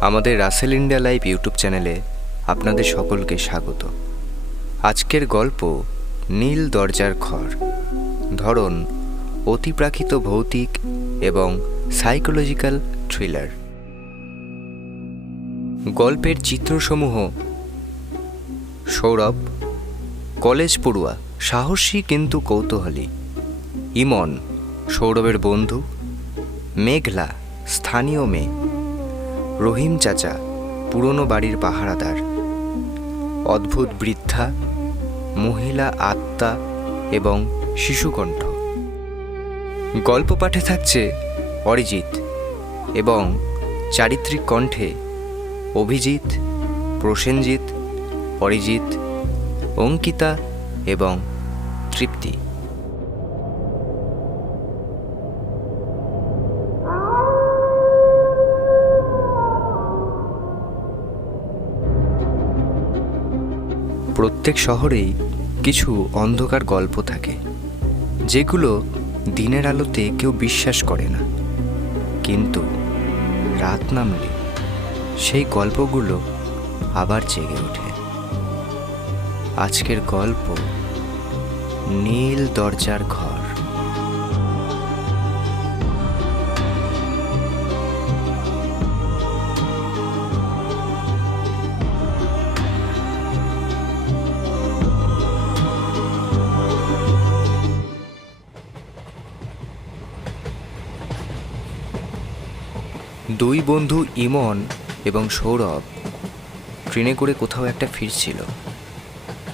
আমাদের Rasel India live YouTube চ্যানেলে আপনাদের সকলকে স্বাগত। আজকের গল্প নীল দরজার ঘর। ধরন অতিপ্রাকৃত ভৌতিক এবং সাইকোলজিক্যাল থ্রিলার। গল্পের চিত্রসমূহ সৌরভ কলেজ পড়ুয়া, সাহসী কিন্তু কৌতূহলী। ইমন সৌরভের বন্ধু। মেঘলা স্থানীয় মেয়ে। রহিম চাচা পুরনো বাড়ির পাহারাদার। অদ্ভুত বৃদ্ধা, মহিলা আত্মা এবং শিশুকণ্ঠ। গল্প পাঠে থাকছে অরিজিৎ এবং চারিত্রিক কণ্ঠে অভিজিৎ, প্রসেনজিৎ, অরিজিৎ, অঙ্কিতা এবং তৃপ্তি। প্রত্যেক শহরেই কিছু অন্ধকার গল্প থাকে, যেগুলো দিনের আলোতে কেউ বিশ্বাস করে না, কিন্তু রাত নামলে সেই গল্পগুলো আবার জেগে ওঠে। আজকের গল্প নীল দরজার ঘর। দুই বন্ধু ইমন এবং সৌরভ ট্রেনে করে কোথাও একটা ফিরছিল।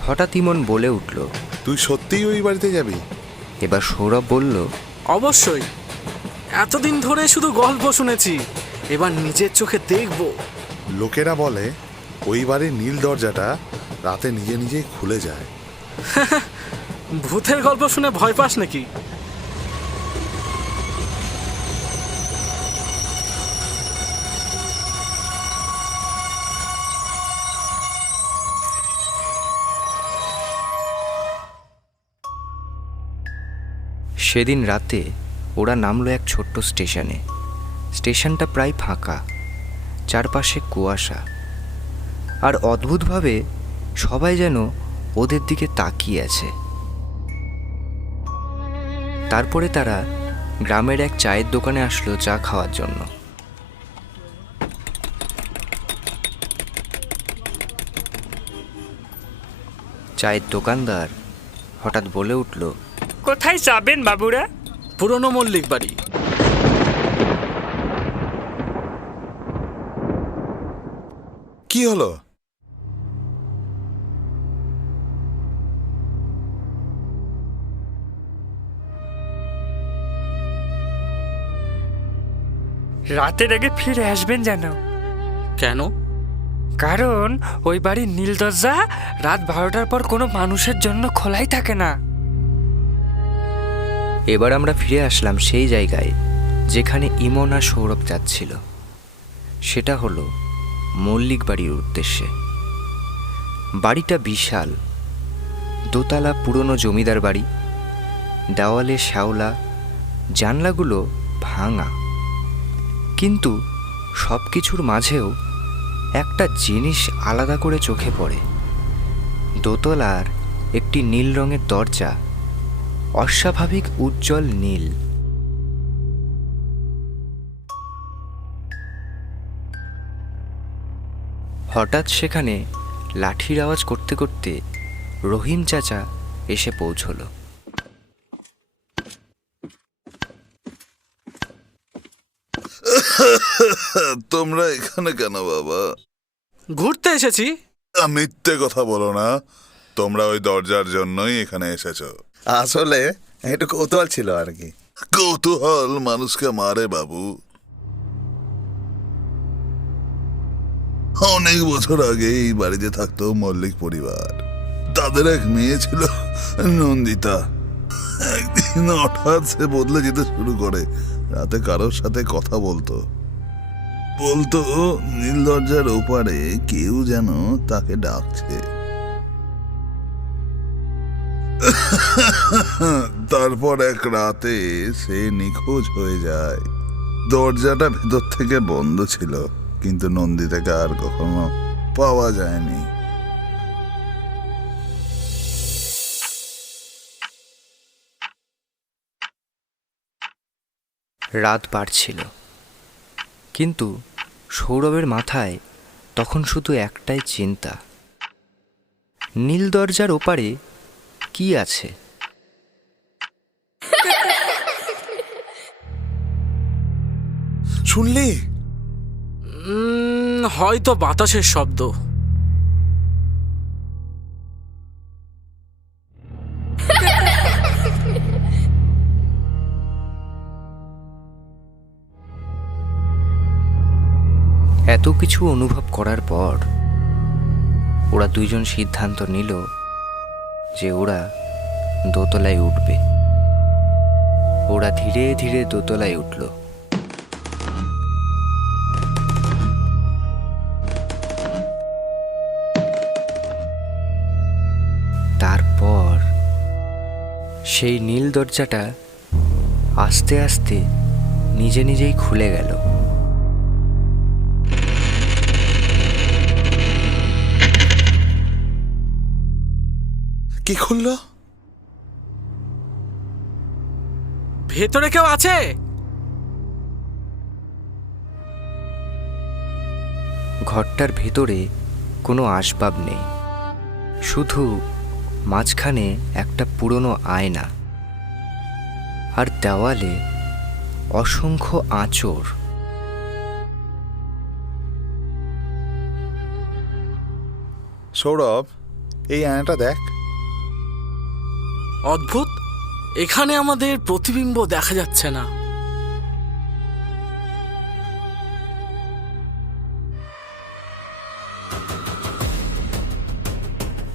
হঠাৎ ইমন বলে উঠল, তুই সত্যিই ওই বাড়িতে যাবি? এবার সৌরভ বলল, অবশ্যই। এতদিন ধরে শুধু গল্প শুনেছি, এবার নিজের চোখে দেখব। লোকেরা বলে ওই বাড়ির নীল দরজাটা রাতে নিজে নিজেই খুলে যায়। ভূতের গল্প শুনে ভয় পাস নাকি? সেদিন রাতে ওরা নামলো এক ছোট্ট স্টেশনে। স্টেশনটা প্রায় ফাঁকা, চারপাশে কুয়াশা, আর অদ্ভুতভাবে সবাই যেন ওদের দিকে তাকিয়ে আছে। তারপরে তারা গ্রামের এক চায়ের দোকানে আসলো চা খাওয়ার জন্য। চায়ের দোকানদার হঠাৎ বলে উঠল, কোথায় যাবেন বাবুরা? পুরনো মল্লিক বাড়ি। কি হলো? রাতের আগে ফিরে আসবেন যেন। কেন? কারণ ওই বাড়ির নীল দরজা রাত 12টার পর কোনো মানুষের জন্য খোলাই থাকে না। এবার আমরা ফিরে আসলাম সেই জায়গায় যেখানে ইমন আর সৌরভ যাচ্ছিল। সেটা হলো মল্লিক বাড়ির উদ্দেশ্যে। বাড়িটা বিশাল, দোতলা পুরনো জমিদার বাড়ি। দেওয়ালে শ্যাওলা, জানলাগুলো ভাঙা, কিন্তু সব কিছুর মাঝেও একটা জিনিস আলাদা করে চোখে পড়ে। দোতলার একটি নীল রঙের দরজা, অস্বাভাবিক উজ্জ্বল নীল। হঠাৎ সেখানে লাঠির আওয়াজ করতে করতে রহিম চাচা এসে পৌঁছল। তোমরা এখানে কেন বাবা? ঘুরতে এসেছি। মিথ্যে কথা বলো না, তোমরা ওই দরজার জন্যই এখানে এসেছো। আসলে একটু কৌতূহল ছিল আর কি। কৌতূহল মানুষকে মারে বাবু। অনেক বছর আগে এই বাড়িতে থাকতো মল্লিক পরিবার। তাদের এক মেয়ে ছিল নন্দিতা। একদিন হঠাৎ সে বদলে যেতে শুরু করে। রাতে কারোর সাথে কথা বলতো নীল দরজার ওপারে কেউ যেন তাকে ডাকছে। তারপর এক রাতে সে নিখোঁজ হয়ে যায়। দরজাটা ভেতর থেকে বন্ধ ছিল, কিন্তু নন্দিতাকে আর কখনো পাওয়া যায়নি। রাত বাড়ছিল, কিন্তু সৌরভের মাথায় তখন শুধু একটাই চিন্তা, নীল দরজার ওপারে কি আছে। শুনলি? হয়তো বাতাসের শব্দ। এত কিছু অনুভব করার পর ওরা দুইজন সিদ্ধান্ত নিল যে ওরা দোতলায় উঠবে। ওরা ধীরে ধীরে দোতলায় উঠল। তারপর সেই নীল দরজাটা আস্তে আস্তে নিজে নিজেই খুলে গেল। কি খুললো? ভেতরে কেউ আছে? ঘরটার ভেতরে কোনো আসবাব নেই, শুধু মাঝখানে একটা পুরনো আয়না, আর দেওয়ালে অসংখ্য আঁচড়। সৌরভ, এই আয়নাটা দেখ। অদ্ভুত, এখানে আমাদের প্রতিবিম্ব দেখা যাচ্ছে না।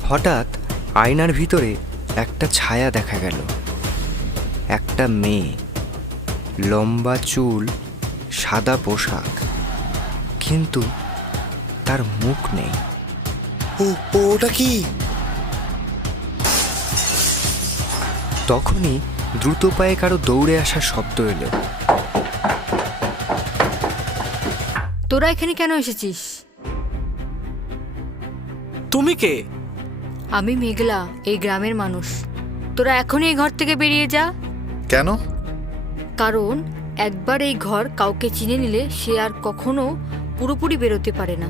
হঠাৎ আয়নার ভিতরে একটা ছায়া দেখা গেল। একটা মেয়ে, লম্বা চুল, সাদা পোশাক, কিন্তু তার মুখ নেই। ওটা কি? তখনই দ্রুত পায়ে কারো দৌড়ে আসার শব্দ এলো। তোরা এখানে কেন এসেছিস? তুমি কে? আমি মেঘলা, এই গ্রামের মানুষ। তোরা এখনই এই ঘর থেকে বেরিয়ে যা। কেন? কারণ একবার এই ঘর কাউকে চিনে নিলে সে আর কখনো পুরোপুরি বেরোতে পারে না।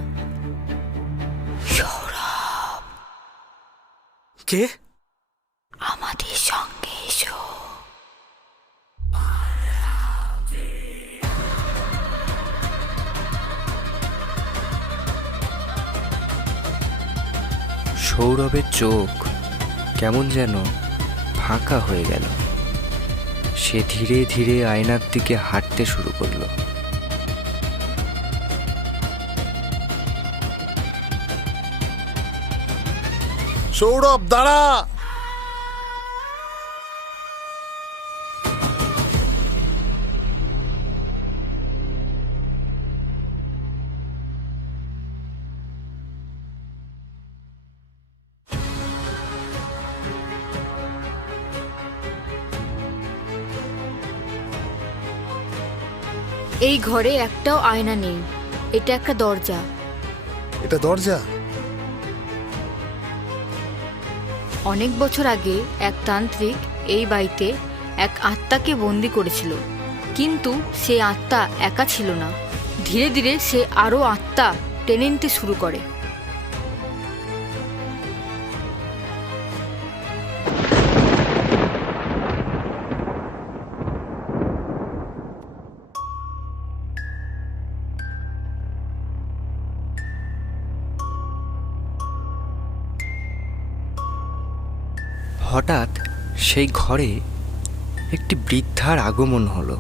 কে? আমাদের সঙ্গে এসো। সৌরভের চোখ কেমন যেন ফাঁকা হয়ে গেল। সে ধীরে ধীরে আয়নার দিকে হাঁটতে শুরু করলো। সৌরভ, দাঁড়া! এই ঘরে একটাও আয়না নেই। এটা একটা দরজা। এটা দরজা? অনেক বছর আগে এক তান্ত্রিক এই বাড়িতে এক আত্মাকে বন্দি করেছিল, কিন্তু সে আত্মা একা ছিল না। ধীরে ধীরে সে আরও আত্মা টেনে নিতে শুরু করে। হঠাৎ সেই ঘরে একটি বৃদ্ধার আগমন হলো।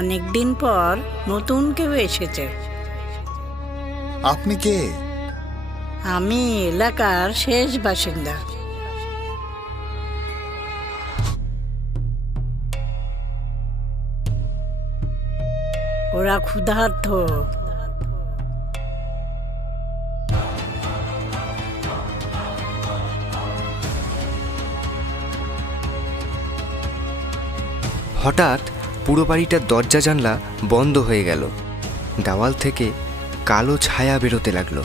অনেকদিন পর নতুন কেউ এসেছে। আপনি কে? আমি এলাকার শেষ বাসিন্দা। ওরা ক্ষুধার্ত। হঠাৎ পুরো বাড়িটার দরজা জানলা বন্ধ হয়ে গেল। দেওয়াল থেকে কালো ছায়া বেরোতে লাগলো।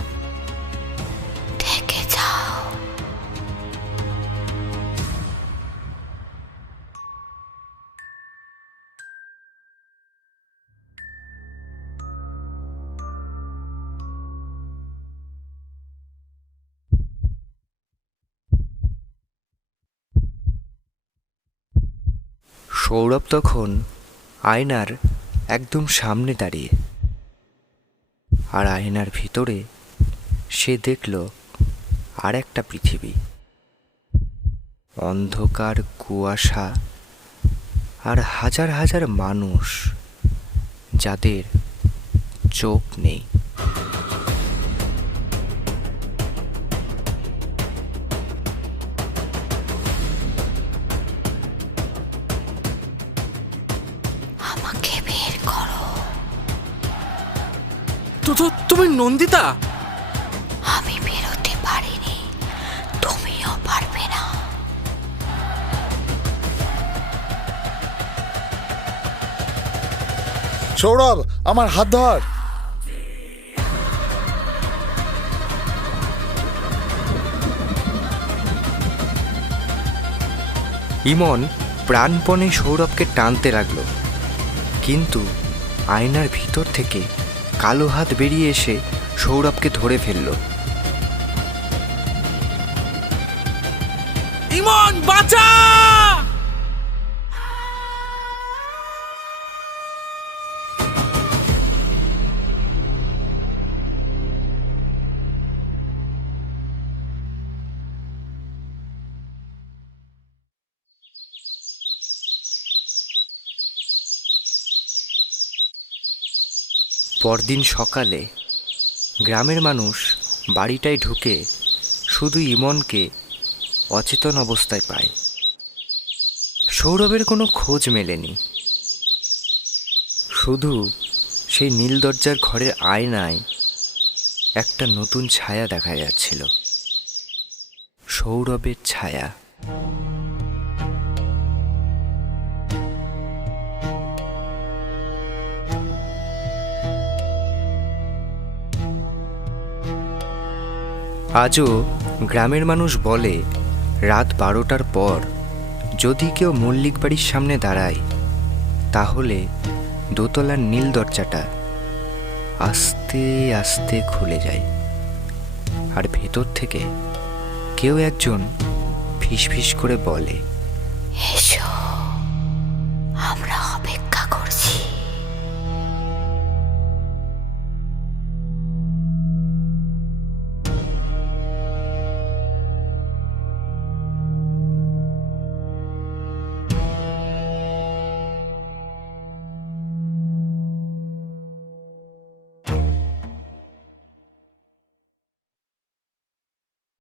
থেকে যাও। সৌরভ তখন আয়নার একদম সামনে দাঁড়িয়ে, আর আয়নার ভিতরে সে দেখল আর একটা পৃথিবী। অন্ধকার, কুয়াশা, আর হাজার হাজার মানুষ যাদের চোখ নেই। আমাকে বের করো। তুমি নন্দিতা? আমি বেরোতে পারিনি, তুমিও পারবে না। সৌরভ, আমার হাত ধর। ইমন প্রাণপণে সৌরভকে টানতে লাগলো, কিন্তু আয়নার ভিতর থেকে কালো হাত বেরিয়ে এসে সৌরভকে ধরে ফেলল। ইমন, বাঁচা! পরদিন সকালে গ্রামের মানুষ বাড়িটায় ঢুকে শুধু ইমনকে অচেতন অবস্থায় পায়। সৌরভের কোনো খোঁজ মেলেনি, শুধু সেই নীল দরজার ঘরের আয়নায় একটা নতুন ছায়া দেখা যাচ্ছিল, সৌরভের ছায়া। আজও গ্রামের মানুষ বলে, রাত 12টার পর যদি কেউ মল্লিক বাড়ির সামনে দাঁড়ায়, তাহলে দোতলার নীল দরজাটা আস্তে আস্তে খুলে যায়, আর ভেতর থেকে কেউ একজন ফিসফিস করে বলে,